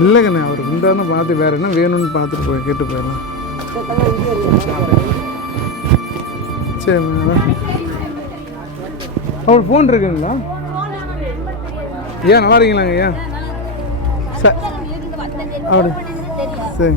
இல்லைங்கண்ணே அவர் இருந்தாருன்னு பார்த்து வேறு என்ன வேணும்னு பார்த்துட்டு போய் கேட்டு போயிடலாம். சரிண்ணா அவர் ஃபோன் இருக்குங்களா? ஐயா நல்லா இருக்கீங்களாங்க ஐயா? அப்படி சரி.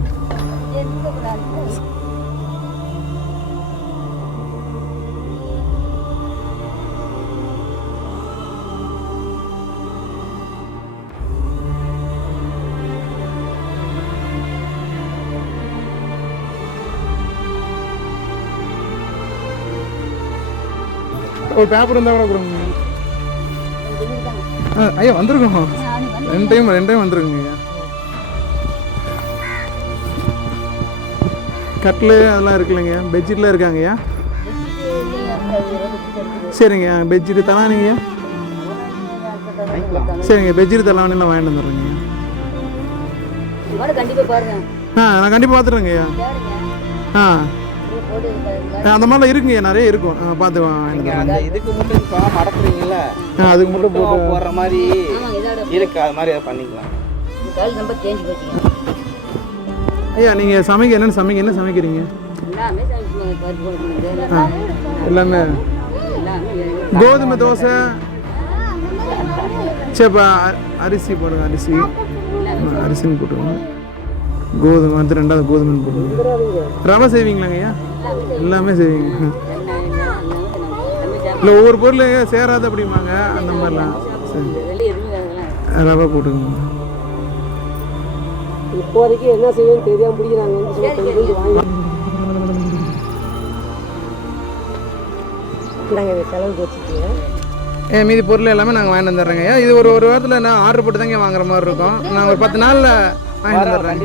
ஒரு பேப்பர் இருந்தால் கூட கொடுங்க ஐயா. வந்துருக்கோம் ரெண்டு டைம் வந்துருக்குங்க ஐயா. கட்டில் அதெல்லாம் இருக்குல்லைங்க, பெட்ஷீட்லாம் இருக்காங்க ஐயா. சரிங்க பெட்ஷீட்டு தலானிங்க. சரிங்க பெட்ஷீட் தலானிலாம் வாங்கிட்டு வந்துடுறேங்க. நான் கண்டிப்பாக பார்த்துட்றேங்க ஐயா. அந்த மாதிரிலாம் இருக்குங்க நிறைய இருக்கும். பார்த்து இதுக்கு மட்டும் இப்போ மடக்குறீங்கல்ல, அதுக்கு மட்டும் போடுற மாதிரி இருக்கு, அது மாதிரி அதை பண்ணிக்கலாம் ஐயா. நீங்கள் சமைக்க என்ன சமைக்கிறீங்க? எல்லாமே கோதுமை தோசை. சரிப்பா அரிசி போடுங்க, அரிசின்னு போட்டுருங்க. கோதுமை வந்து ரெண்டாவது கோதுமை போட்டுருங்க. ரவை செய்வீங்களாங்க ஐயா? எல்லாமே செய்வீங்க. இல்லை ஒவ்வொரு பொருள் சேராது அப்படிம்பாங்க, அந்த மாதிரிலாம். சரி ரவை போட்டுங்க. இப்போதைக்கு என்ன செய்யணும்னு தெரியாம பிடிக்கிறாங்க. செலவுக்கு வச்சுக்கீங்க. மீதி பொருள் எல்லாமே நாங்கள் வாங்கிட்டு வந்துடுறோங்க ஐயா. இது ஒரு வாரத்தில் நான் ஆர்டர் போட்டு தாங்க வாங்குற மாதிரி இருக்கும். நான் ஒரு 10 நாளில் வாங்கிட்டு வந்துடுறேன்.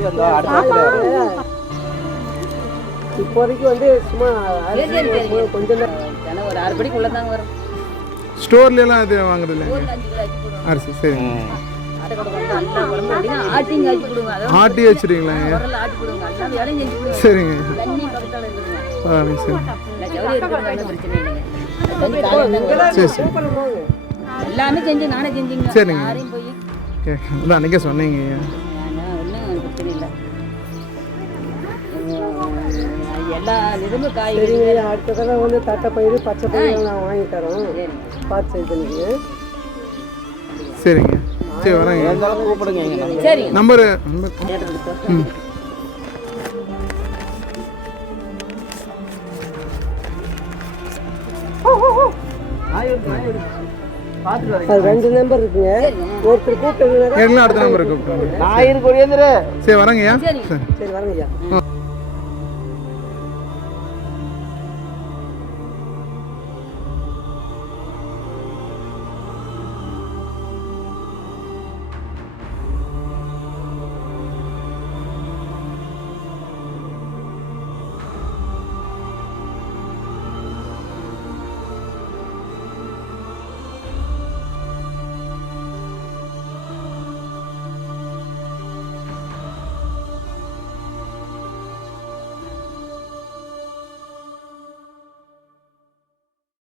இப்போதைக்கு வந்து சும்மா கொஞ்சம் ஒரு 6 படிக்குள்ள தாங்க வரும். ஸ்டோர்லாம் இது வாங்குறது இல்லை அரிசி. சரிங்க ஆட்டி வச்சுருக்கீங்களா? சரிங்க சரி சரி எல்லாமே செஞ்சு நானே செஞ்சுங்க. சரிங்க இல்லை அன்றைக்கே சொன்னீங்க. எல்லா இதுவுமே காய்கறி. அடுத்த தடவை வந்து தட்டை பயிறு பச்சை பயிறு நான் வாங்கி தரோம், பார்த்து செஞ்சுங்க. சரிங்க சரி வரேங்க. கூப்பிடுங்க. சரி நம்பரு அது 2 நம்பர் இருக்குங்க. ஒருத்தர் கூப்பிட்டு அடுத்த நம்பர் கூப்பிட்டு. நான் இருக்கு. சரி வரேங்க ஐயா. சரி வரேங்க ஐயா.